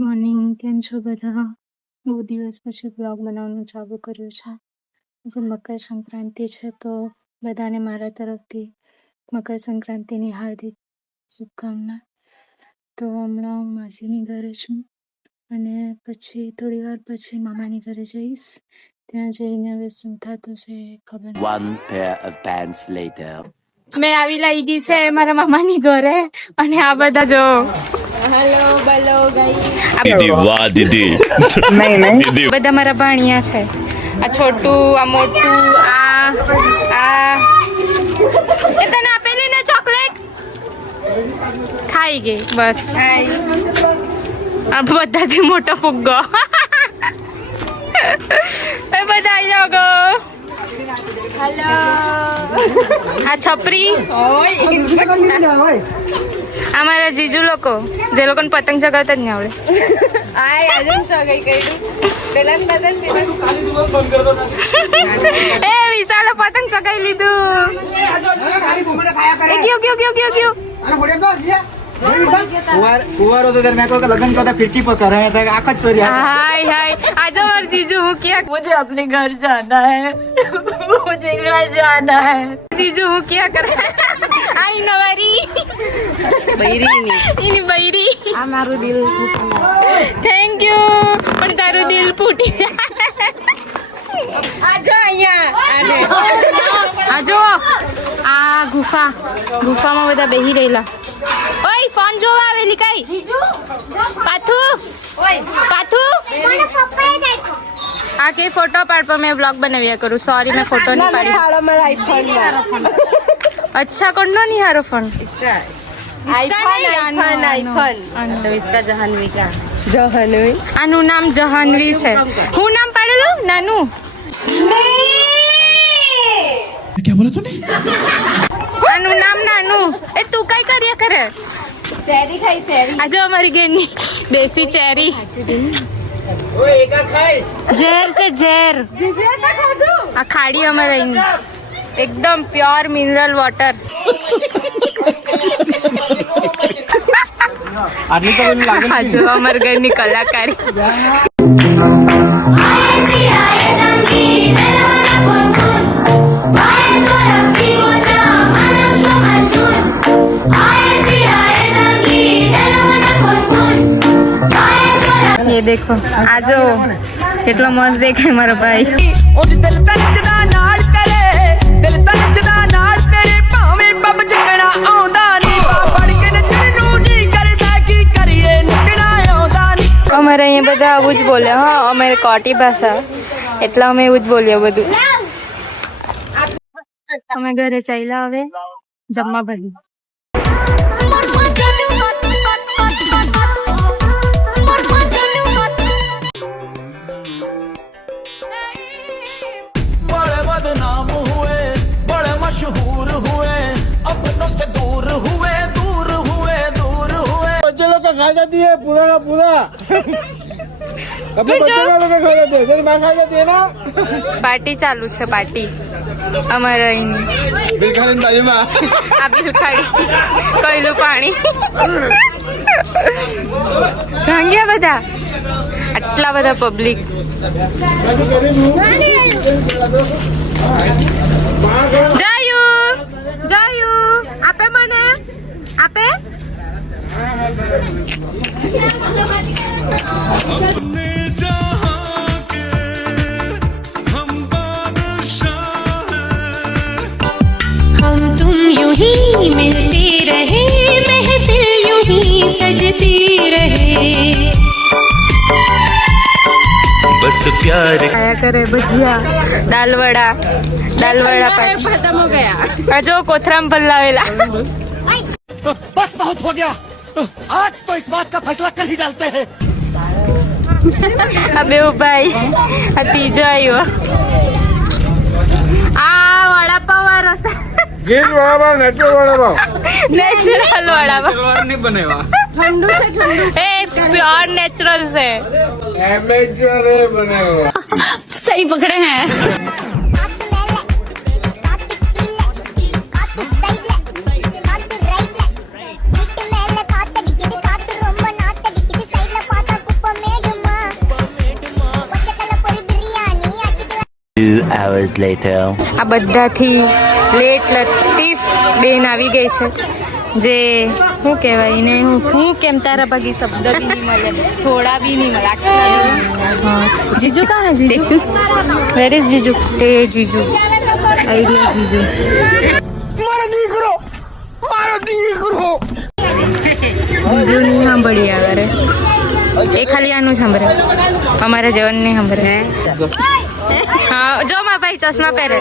Morning, કેમ છો બધા? બહુ દિવસ પછી બ્લોગ બનાવવાનું ચાલુ કર્યું છે. આજે મકર સંક્રાંતિ છે, તો બધાને મારા તરફથી મકર સંક્રાંતિની હાર્દિક શુભકામના. તો હમણાં હું માસીની ઘરે છું અને પછી થોડી વાર પછી મામાની ઘરે જઈશ. ત્યાં જઈને હવે શું થતું છે ખબર નહીં. One pair of pants later. મેં આવી લઈ ગઈ છે મારા મામાની ઘરે અને આ બધા જો હેલો બોલો ગાઈસ. दीदी वाह दीदी दीदी બધા મારા ભાણિયા છે. આ છોટું, આ મોટું, આ એ તને આપેલી ને ચોકલેટ ખાઈ ગઈ બસ. આ બધાથી મોટો ફુગ્ગો. એ બધા આવી જાઓ ગો. હેલો. આ છપરી, આ મારા જીજુ લોકો જે લોકોને પતંગ ચગાવતા જ નહીં આવડે. આય આજન ચગાઈ કર્યું. પેલા પતંગ એ વિશાલે પતંગ ચગાવી લીધું. એ ગયો ગયો ગયો ગયો ગયો. कुवारो तो मेरे को लगन को फिरकी पकड़ रहे हैं आखत चोरी हाय हाय आजा और जीजू हूँ क्या मुझे अपने घर जाना है. मुझे घर जाना है. जीजू हूँ क्या कर आई नवारी બૈરી ની इनी बૈરી આ મારું દિલ થેન્ક યુ પણ તારું દિલ ફૂટી. આજો અહીંયા આને આજો આ ગુફામાં બધા બેહી રહેલા. ઓય ફોન જોવા આવેલી કઈ પાથુ આ કે ફોટો પાડ પર મેં વ્લોગ બનાવ્યા કરું. સોરી મેં ફોટો નહીં પાડી. હાલો મારા આઈફોન अच्छा कौन नहीं हारो फोन इसका आईफोन तो इसका जहानवी का जहानवी આનું નામ જહાનવી છે. હું નામ પાડેલું નાનું. આનું નામ નાનું. એ તું કઈ કર્યા કરે? चेरी खाई चेरी આજે અમારી ઘરની દેશી ચેરી ओए एका खाई ઝેર છે ઝેર. આ ખાડી અમારે અહીં એકદમ પ્યોર મિનરલ વોટર. आदमी तो लागे આજે અમારા ઘરની કલાકારી. ये देखो आजो કેટલો મસ્ત દેખાય મારો ભાઈ. ਉਹ ਦਿਲ ਤਨਚਦਾ ਨਾਲ ਤੇਰੇ ਦਿਲ ਤਨਚਦਾ ਨਾਲ ਤੇਰੇ ਭਾਵੇਂ ਬੱਬ ਚੱਕਣਾ ਆਉਂਦਾ ਨਹੀਂ ਪੜ ਕੇ ਨੱਚਣ ਨੂੰ ਨਹੀਂ ਕਰਦਾ ਕੀ ਕਰੀਏ ਨੱਚਣਾ ਆਉਂਦਾ ਨਹੀਂ. અમારે અહીંયા બધા આવું જ બોલે. હા અમારે કોટી ભાષા એટલે અમે એવું જ બોલીએ બધું. અમે ઘરે ચાલ્યા હવે જમવા ભરી. बड़े बदनाम हुए बड़े मशहूर हुए अपनों से दूर हुए दूर हुए दूर हुए. बच्चे लोग का खा जाती है पूरा का पूरा अपने बच्चे का लोग खा जाते हैं तेरी माँ खा जाती है ना પાર્ટી ચાલુ છે પાર્ટી અમારે અહીં. बिलखानी ताली माँ આ બિલખાડી કઈલું પાણી ભાંગ્યા બધા. આટલા બધા પબ્લિક. જાયુ આપે મને આપે. हम तुम यूं ही मिलते रहे महफिल यूं ही सजती रहे बस प्यार ખાયા કરે ભજીયા દાલવડા પર खत्म हो गया. આ જો કોથરામ પલ્લાવેલા. बस बहुत हो गया आज तो इस बात का फैसला कर ही डालते हैं આ બે ભાઈ આ ત્રીજો આવ્યો. આ વડાપાવ વાળો છે. गिर वाला बाव नेचुरल वाला बाव નેચરલ વડાપાવ नहीं बनेगा ठंडू से ठंडू એ પ્યોર નેચરલ છે. एमेच्योर बनेगा सही पकड़े हैं காத்து ரைட்ல வீட்டு மேல காத்தடிக்குது காத்து ரொம்ப நாத்தடிக்குது சைடுல பார்த்தா hours later. આ બધાથી લેટ લતીફ બેન આવી ગઈ છે જે શું કહેવાય ને હું કેમ તારા ભાગી શબ્દ બી નહીં મળે થોડા બી નહીં મળે આટલા જીજુ કાં હે જીજુ વેર ઇઝ જીજુ તે જીજુ આઈડિયા જીજુ જીજુ નહીં સાંભળી આગળ એ ખાલી આનું સાંભળે અમારા જવન નહીં સાંભળે હા જો માં ભાઈ ચશ્મા પહેરે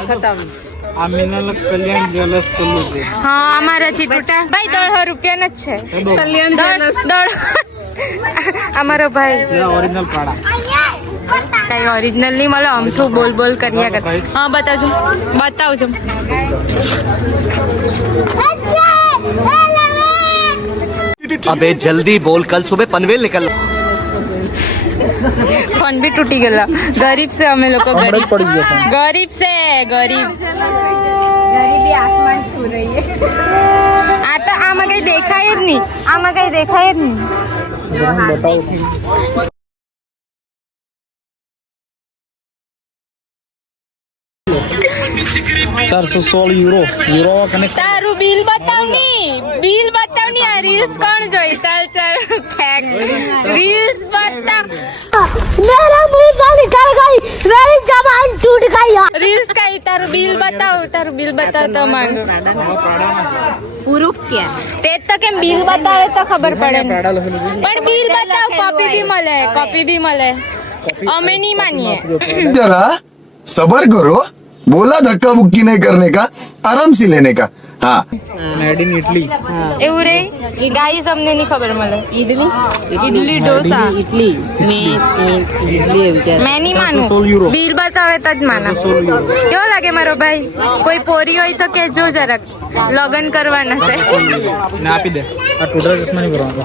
આ મિનલ કલ્યાણ જ્વેલર્સ ચાલુ છે. હા અમારાથી ભાઈ 150 રૂપિયાના જ છે કલ્યાણ અમારો ભાઈ ઓરિજિનલ પાડા. કઈ ઓરિજિનલ નહીં મળે અમથું બોલ બોલ કર્યા કર હા બતાવજો अबे जल्दी बोल कल सुबह पनवेल निकल ફોન બી તૂટી ગયેલા ગરીબ છે અમે લોકો હમણાં જ પડી ગયો ફોન. ગરીબ છે ગરીબી આસમાન છુ રહી હે આ તો આમાં કઈ દેખાય જ નહીં બતાવો. 416 યુરો કનેક્ટ. તારું બિલ બતાવ ની આ રીલ્સ કોણ જોઈ ચાલ ફેક રીલ્સ બતાવ मेरा मुंह से निकल गई मेरी जबान टूट गई રીલ્સ કઈ તારું બિલ બતાવ તો માંગુ પૂરું ક્યાં તે તો કેમ બિલ બતાવે તો ખબર પડે ને પણ બિલ બતાવ કોપી બી મળે અમે નહીં માનીએ जरा सबर करो बोला धक्का मुक्की नहीं करने का आराम से लेने का हाँ મેડ ઇન ઇટલી. એવું રે ગાઈસ અમને નહીં ખબર મળે ઈડલી ઢોસા મેં નહીં માનું બિલ બતાવે તો જ માના કેવો લાગે મારો ભાઈ કોઈ પોરી હોય તો કેજો જરાક લગન કરવાના છે ને આપી દે. આ ટોટલ ચશ્મા નહીં કરવાનો.